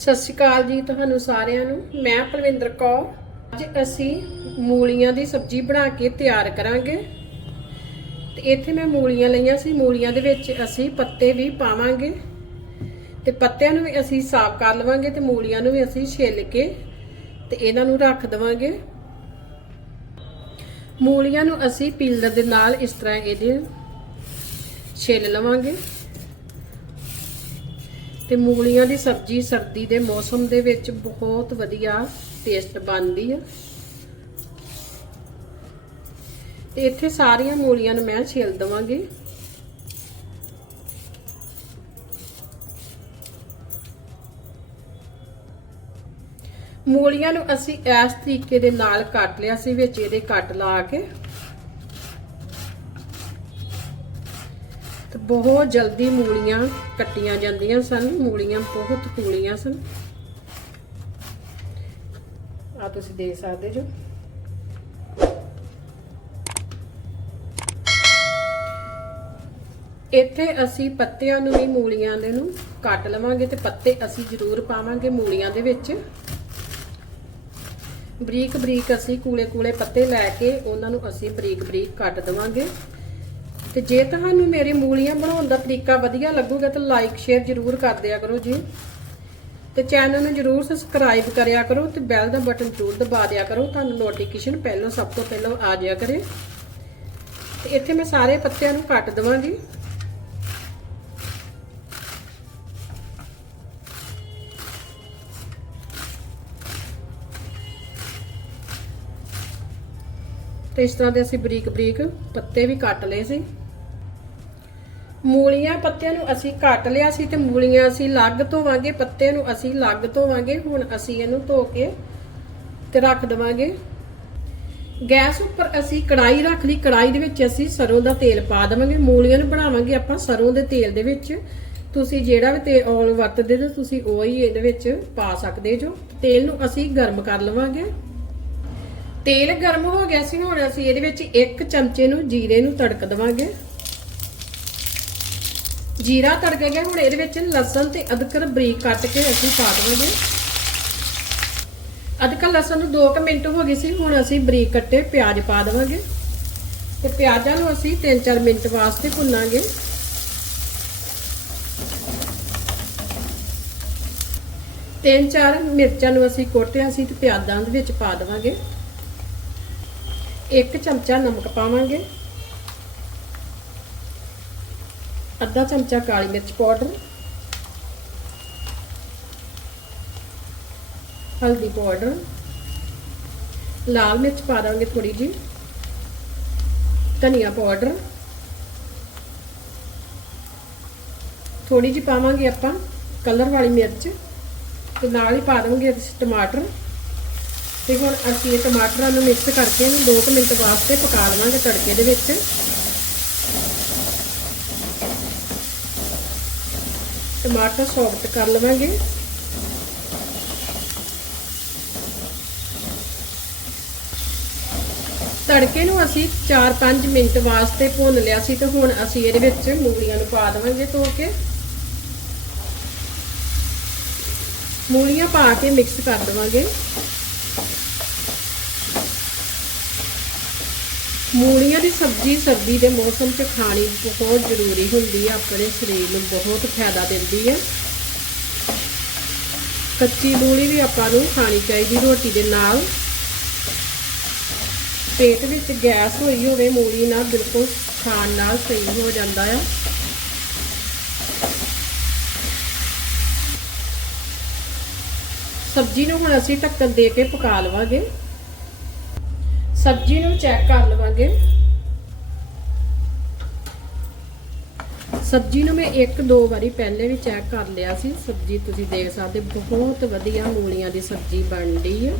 ਸਤਿ ਸ਼੍ਰੀ ਅਕਾਲ ਜੀ ਤੁਹਾਨੂੰ ਸਾਰਿਆਂ ਨੂੰ। ਮੈਂ ਪਰਵਿੰਦਰ ਕੌਰ। ਅੱਜ ਅਸੀਂ ਮੂਲੀਆਂ ਦੀ ਸਬਜ਼ੀ ਬਣਾ ਕੇ ਤਿਆਰ ਕਰਾਂਗੇ। ਤੇ ਇੱਥੇ ਮੈਂ ਮੂਲੀਆਂ ਲਈਆਂ ਸੀ। ਮੂਲੀਆਂ ਦੇ ਵਿੱਚ ਅਸੀਂ ਪੱਤੇ ਵੀ ਪਾਵਾਂਗੇ। ਤੇ ਪੱਤਿਆਂ ਨੂੰ ਵੀ ਅਸੀਂ ਸਾਫ਼ ਕਰ ਲਵਾਂਗੇ ਤੇ ਮੂਲੀਆਂ ਨੂੰ ਵੀ ਅਸੀਂ ਛਿੱਲ ਕੇ ਤੇ ਇਹਨਾਂ ਨੂੰ ਰੱਖ ਦੇਵਾਂਗੇ। ਮੂਲੀਆਂ ਨੂੰ ਅਸੀਂ ਪੀਲਰ ਦੇ ਨਾਲ ਇਸ ਤਰ੍ਹਾਂ ਇਹਦੇ ਛਿੱਲ ਲਵਾਂਗੇ। ਤੇ ਮੂਲੀਆਂ ਦੀ ਸਬਜ਼ੀ ਸਰਦੀ ਦੇ ਮੌਸਮ ਦੇ ਵਿੱਚ ਬਹੁਤ ਵਧੀਆ ਟੇਸਟ ਬਣਦੀ ਆ। ਤੇ ਇੱਥੇ ਸਾਰੀਆਂ ਮੂਲੀਆਂ ਨੂੰ ਮੈਂ ਛਿੱਲ ਦਵਾਂਗੀ। ਮੂਲੀਆਂ ਨੂੰ ਅਸੀਂ ਇਸ ਤਰੀਕੇ ਦੇ ਨਾਲ ਕੱਟ ਲਿਆ ਸੀ, ਵਿੱਚ ਇਹਦੇ ਕੱਟ ਲਾ ਕੇ ਬਹੁਤ ਜਲਦੀ ਮੂਲੀਆਂ ਕੱਟੀਆਂ ਜਾਂਦੀਆਂ ਸਨ, ਮੂਲੀਆਂ ਬਹੁਤ ਕੂਲੀਆਂ ਸਨ। ਆ ਤੁਸੀਂ ਦੇਖ ਸਕਦੇ ਜੋ। ਇੱਥੇ ਅਸੀਂ ਪੱਤਿਆਂ ਨੂੰ ਵੀ ਮੂਲੀਆਂ ਦੇ ਨੂੰ ਕੱਟ ਲਵਾਂਗੇ ਤੇ ਪੱਤੇ ਅਸੀਂ ਜ਼ਰੂਰ ਪਾਵਾਂਗੇ ਮੂਲੀਆਂ ਦੇ ਵਿੱਚ। ਬਰੀਕ ਬਰੀਕ ਅਸੀਂ ਕੂਲੇ ਕੂਲੇ ਪੱਤੇ ਲੈ ਕੇ ਉਹਨਾਂ ਨੂੰ ਅਸੀਂ ਬਰੀਕ ਬਰੀਕ ਕੱਟ ਦਵਾਂਗੇ। ਤੇ ਜੇ ਤੁਹਾਨੂੰ ਮੇਰੀ ਮੂਲੀਆਂ ਬਣਾਉਣ ਦਾ ਤਰੀਕਾ ਵਧੀਆ ਲੱਗੂਗਾ ਤਾਂ ਲਾਈਕ ਸ਼ੇਅਰ ਜ਼ਰੂਰ ਕਰ ਦਿਆ ਕਰੋ ਜੀ। ਤੇ ਚੈਨਲ ਨੂੰ ਜ਼ਰੂਰ ਸਬਸਕ੍ਰਾਈਬ ਕਰਿਆ ਕਰੋ ਤੇ ਬੈਲ ਦਾ ਬਟਨ ਜ਼ਰੂਰ ਦਬਾ ਦਿਆ ਕਰੋ, ਤੁਹਾਨੂੰ ਨੋਟੀਫਿਕੇਸ਼ਨ ਪਹਿਲਾਂ ਸਭ ਤੋਂ ਪਹਿਲਾਂ ਆ ਜਾਇਆ ਕਰੇ। ਤੇ ਇੱਥੇ ਮੈਂ ਸਾਰੇ ਪੱਤਿਆਂ ਨੂੰ ਕੱਟ ਦਵਾਂਗੀ। ਤੇ ਇਸ ਤਰ੍ਹਾਂ ਦੇ ਅਸੀਂ ਬਰੀਕ ਬਰੀਕ ਪੱਤੇ ਵੀ ਕੱਟ ਲਏ ਸੀ। ਮੂਲੀਆਂ ਪੱਤਿਆਂ ਨੂੰ ਅਸੀਂ ਕੱਟ ਲਿਆ ਸੀ ਤੇ ਮੂਲੀਆਂ ਅਸੀਂ ਲੱਗ ਧੋਵਾਂਗੇ ਪੱਤੇ ਨੂੰ ਅਸੀਂ ਲੱਗ ਧੋਵਾਂਗੇ। ਹੁਣ ਅਸੀਂ ਇਹਨੂੰ ਧੋ ਕੇ ਤੇ ਰੱਖ ਦਵਾਂਗੇ। ਗੈਸ ਉੱਪਰ ਅਸੀਂ ਕੜਾਈ ਰੱਖ ਲਈ। ਕੜਾਈ ਦੇ ਵਿੱਚ ਅਸੀਂ ਸਰੋਂ ਦਾ ਤੇਲ ਪਾ ਦੇਵਾਂਗੇ। ਮੂਲੀਆਂ ਨੂੰ ਬਣਾਵਾਂਗੇ ਆਪਾਂ ਸਰੋਂ ਦੇ ਤੇਲ ਦੇ ਵਿੱਚ। ਤੁਸੀਂ ਜਿਹੜਾ ਵੀ ਤੇਲ ਔਲ ਵਰਤਦੇ ਤੇ ਤੁਸੀਂ ਉਹ ਹੀ ਇਹਦੇ ਵਿੱਚ ਪਾ ਸਕਦੇ ਜੋ। ਤੇਲ ਨੂੰ ਅਸੀਂ ਗਰਮ ਕਰ ਲਵਾਂਗੇ। ਤੇਲ ਗਰਮ ਹੋ ਗਿਆ ਸੀ, ਹੁਣ ਅਸੀਂ ਇਹਦੇ ਵਿੱਚ ਇੱਕ ਚਮਚੇ ਨੂੰ ਜੀਰੇ ਨੂੰ ਤੜਕ ਦਵਾਂਗੇ। ਜੀਰਾ ਤੜਕ ਗਿਆ ਹੁਣ ਇਹਦੇ ਵਿੱਚ ਲਸਣ ਤੇ ਅਦਰਕ ਬਰੀਕ ਕੱਟ ਕੇ ਅਸੀਂ ਪਾ ਦਵਾਂਗੇ। ਅਦਰਕ ਲਸਣ ਨੂੰ 2 ਮਿੰਟ ਹੋ ਗਏ ਸੀ, ਹੁਣ ਅਸੀਂ ਬਰੀਕ ਕੱਟੇ ਪਿਆਜ਼ ਪਾ ਦਵਾਂਗੇ। ਤੇ ਪਿਆਜ਼ਾਂ ਨੂੰ ਅਸੀਂ 3-4 ਮਿੰਟ ਵਾਸਤੇ ਭੁੰਨਾਂਗੇ। ਤਿੰਨ ਚਾਰ ਮਿਰਚਾਂ ਨੂੰ ਅਸੀਂ ਕੁੱਟਿਆ ਸੀ ਤੇ ਪਿਆਜ਼ਾਂ ਦੇ ਵਿੱਚ ਪਾ ਦਵਾਂਗੇ। ਇੱਕ ਚਮਚਾ ਨਮਕ ਪਾਵਾਂਗੇ। ਅੱਧਾ ਚਮਚਾ ਕਾਲੀ ਮਿਰਚ ਪਾਊਡਰ, ਹਲਦੀ ਪਾਊਡਰ, ਲਾਲ ਮਿਰਚ ਪਾ ਦਾਂਗੇ ਥੋੜੀ ਜੀ ਧਨੀਆ ਪਾਊਡਰ ਥੋੜੀ ਜੀ ਪਾਵਾਂਗੇ ਆਪਾਂ ਕਲਰ ਵਾਲੀ ਮਿਰਚ ਤੇ ਨਾਲ ਹੀ ਪਾ ਦਾਂਗੇ ਅਸੀਂ ਟਮਾਟਰ ਤੇ ਹੁਣ ਅਸੀਂ ਇਹ ਟਮਾਟਰਾਂ ਨੂੰ ਮਿਕਸ ਕਰਕੇ ਇਹਨੂੰ 2 ਮਿੰਟ ਵਾਸਤੇ ਪਕਾ ਲਵਾਂਗੇ ਤੜਕੇ ਦੇ ਵਿੱਚ। ਟਮਾਟਰ ਸੌਫਟ ਕਰ ਲਵਾਂਗੇ। ਤੜਕੇ ਨੂੰ ਅਸੀਂ 4-5 ਮਿੰਟ ਵਾਸਤੇ ਭੁੰਨ ਲਿਆ ਸੀ ਤੇ ਹੁਣ ਅਸੀਂ ਇਹਦੇ ਵਿੱਚ ਮੂਲੀਆਂ ਨੂੰ ਪਾ ਦੇਵਾਂਗੇ ਧੋ ਕੇ। ਮੂਲੀਆਂ ਪਾ ਕੇ ਮਿਕਸ ਕਰ ਦੇਵਾਂਗੇ। ਮੂਲੀਆਂ ਦੀ ਸਬਜ਼ੀ, ਸਰਦੀ ਦੇ ਮੌਸਮ 'ਚ ਖਾਣੀ ਬਹੁਤ ਜ਼ਰੂਰੀ ਹੁੰਦੀ ਹੈ ਆਪਣੇ ਸਰੀਰ ਨੂੰ ਬਹੁਤ ਫਾਇਦਾ ਦਿੰਦੀ ਹੈ ਕੱਚੀ ਮੂਲੀ ਵੀ ਆਪਾਂ ਨੂੰ ਖਾਣੀ ਚਾਹੀਦੀ ਰੋਟੀ ਦੇ ਨਾਲ। ਪੇਟ ਵਿੱਚ ਗੈਸ ਹੋਈ ਹੋਵੇ, ਮੂਲੀ ਨਾਲ ਬਿਲਕੁਲ ਖਾਣ ਨਾਲ ਸਹੀ ਹੋ ਜਾਂਦਾ ਆ। ਸਬਜ਼ੀ ਨੂੰ ਹੁਣ ਅਸੀਂ ਢੱਕਣ ਦੇ ਕੇ ਪਕਾ ਲਵਾਂਗੇ। ਸਬਜ਼ੀ ਨੂੰ ਚੈੱਕ ਕਰ ਲਵਾਂਗੇ। ਸਬਜ਼ੀ ਨੂੰ ਮੈਂ ਇੱਕ ਦੋ ਵਾਰੀ ਪਹਿਲੇ ਵੀ ਚੈੱਕ ਕਰ ਲਿਆ ਸੀ। ਸਬਜ਼ੀ ਤੁਸੀਂ ਦੇਖ ਸਕਦੇ ਬਹੁਤ ਵਧੀਆ ਮੂਲੀਆਂ ਦੀ ਸਬਜ਼ੀ ਬਣਦੀ ਹੈ।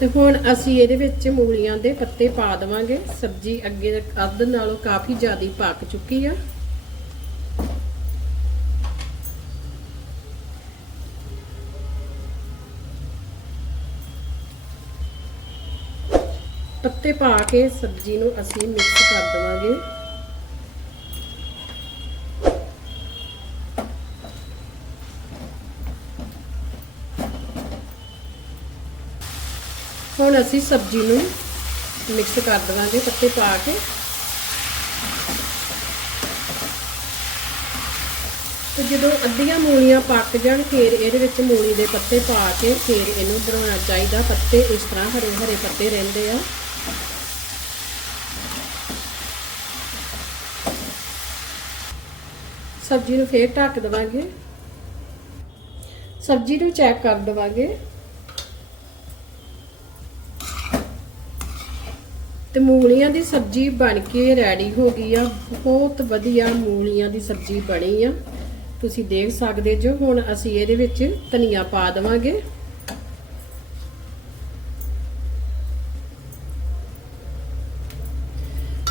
ਤੇ ਹੁਣ ਅਸੀਂ ਇਹਦੇ ਵਿੱਚ ਮੂਲੀਆਂ ਦੇ ਪੱਤੇ ਪਾ ਦੇਵਾਂਗੇ। ਸਬਜ਼ੀ ਅੱਗੇ ਅੱਧ ਨਾਲੋਂ ਕਾਫੀ ਜ਼ਿਆਦਾ ਪੱਕ ਚੁੱਕੀ ਆ। ਪੱਤੇ ਪਾ ਕੇ ਸਬਜ਼ੀ ਨੂੰ ਅਸੀਂ ਮਿਕਸ ਕਰ ਦੇਵਾਂਗੇ। ਹੁਣ ਅਸੀਂ ਸਬਜ਼ੀ ਨੂੰ ਮਿਕਸ ਕਰ ਦੇਵਾਂਗੇ ਪੱਤੇ ਪਾ ਕੇ। ਤੇ ਜਦੋਂ ਅੱਧੀਆਂ ਮੂਲੀਆਂ ਪੱਕ ਜਾਣ, ਫਿਰ ਇਹਦੇ ਵਿੱਚ ਮੂਲੀ ਦੇ ਪੱਤੇ ਪਾ ਕੇ ਫਿਰ ਇਹਨੂੰ ਬਣਾਉਣਾ ਚਾਹੀਦਾ। ਪੱਤੇ ਇਸ ਤਰ੍ਹਾਂ ਹਰੇ ਹਰੇ ਪੱਤੇ ਰਹਿੰਦੇ ਆ। ਸਬਜ਼ੀ ਨੂੰ ਫੇਰ ਢੱਕ ਦੇਵਾਂਗੇ। ਸਬਜ਼ੀ ਨੂੰ ਚੈੱਕ ਕਰ ਦੇਵਾਂਗੇ। ਤੇ ਮੂਲੀਆਂ ਦੀ ਸਬਜ਼ੀ ਬਣ ਕੇ ਰੈਡੀ ਹੋ ਗਈ ਆ। ਬਹੁਤ ਵਧੀਆ ਮੂਲੀਆਂ ਦੀ ਸਬਜ਼ੀ ਬਣੀ ਆ। ਤੁਸੀਂ ਦੇਖ ਸਕਦੇ ਜੋ, ਹੁਣ ਅਸੀਂ ਇਹਦੇ ਵਿੱਚ ਧਨੀਆ ਪਾ ਦੇਵਾਂਗੇ।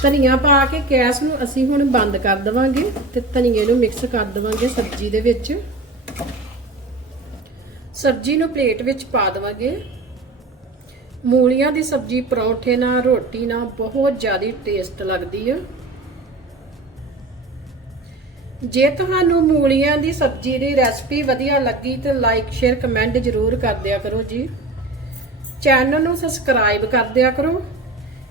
ਧਨੀਆ ਪਾ ਕੇ ਗੈਸ ਨੂੰ ਅਸੀਂ ਹੁਣ ਬੰਦ ਕਰ ਦੇਵਾਂਗੇ ਤੇ ਧਨੀਏ ਨੂੰ ਮਿਕਸ ਕਰ ਦੇਵਾਂਗੇ ਸਬਜ਼ੀ ਦੇ ਵਿੱਚ। ਸਬਜ਼ੀ ਨੂੰ ਪਲੇਟ ਵਿੱਚ ਪਾ ਦੇਵਾਂਗੇ। ਮੂਲੀਆਂ ਦੀ ਸਬਜ਼ੀ, ਪਰੌਂਠੇ ਨਾਲ, ਰੋਟੀ ਨਾਲ ਬਹੁਤ ਜ਼ਿਆਦਾ ਟੇਸਟ ਲੱਗਦੀ ਆ। ਜੇ ਤੁਹਾਨੂੰ ਮੂਲੀਆਂ ਦੀ ਸਬਜ਼ੀ ਦੀ ਰੈਸਪੀ ਵਧੀਆ ਲੱਗੀ ਤੇ ਲਾਈਕ, ਸ਼ੇਅਰ, ਕਮੈਂਟ ਜ਼ਰੂਰ ਕਰ ਦਿਆ ਕਰੋ ਜੀ। ਚੈਨਲ ਨੂੰ ਸਬਸਕ੍ਰਾਈਬ ਕਰ ਦਿਆ ਕਰੋ।